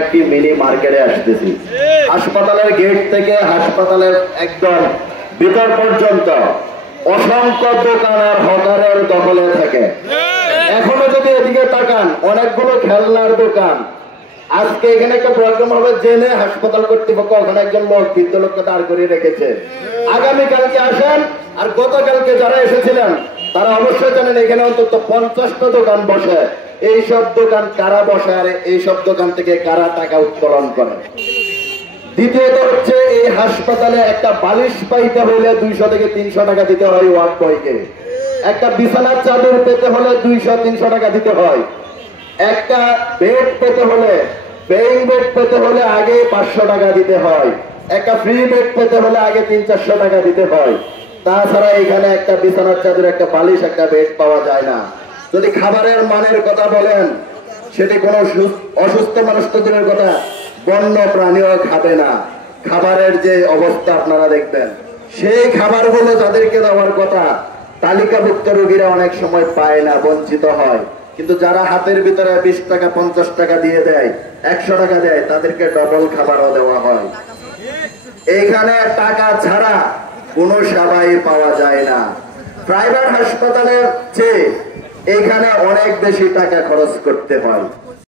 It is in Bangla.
একটি মিনি মার্কেটে আসতেছি। হাসপাতালের গেট থেকে হাসপাতালের একদম ভিতর পর্যন্ত অসংখ্য দোকান আর হকারের দখলে থাকে। এখনো যদি এদিকে তাকান, অনেকগুলো খেলনার দোকান। আজকে এখানে একটা প্রোগ্রাম হবে জেনে হাসপাতাল কর্তৃপক্ষ ওখানে একজন লোক বৃদ্ধ লোককে দাঁড় করিয়ে রেখেছে। আগামীকালকে আসেন, আর গতকালকে যারা এসেছিলেন তারা অবশ্যই জানেন এখানে অন্তত 50টা দোকান বসে। এইসব দোকান কারা বসে আর এইসব দোকান থেকে কারা টাকা উত্তোলন করে? দ্বিতীয়ত হচ্ছে, এই হাসপাতালে একটা বালিশ পাইতে হলে 200 থেকে 300 টাকা দিতে হয় ওয়ার্ড বয়কে। একটা বিছানার চাদর পেতে হলে 200-300 টাকা দিতে হয়। একটা বেড পেতে হলে, পেইং বেড পেতে হলে আগে 500 টাকা দিতে হয়। একটা ফ্রি বেড পেতে হলে আগে 300-400 টাকা দিতে হয়। তাছাড়া এখানে একটা বিছানার চাদর, একটা বালিশ, একটা বেড পাওয়া যায় না। যদি খাবারের মানের কথা বলেন, সেটি কোনো অসুস্থ মানুষ তো দূরের কথা, বন্য প্রাণীও খাবে না। খাবারের যে অবস্থা আপনারা দেখবেন, সেই খাবারগুলো যাদেরকে দেওয়ার কথা তালিকাভুক্ত রোগীরা অনেক সময় পায় না, বঞ্চিত হয়। কিন্তু যারা হাতের ভিতরে 20 টাকা 50 টাকা দিয়ে দেয়, 100 টাকা দেয়, তাদেরকে ডবল খাবারও দেওয়া হয়। এইখানে টাকা ছাড়া কোনো সেবাই পাওয়া যায় না। প্রাইভেট হাসপাতালের চেয়ে এখানে অনেক বেশি টাকা খরচ করতে হয়।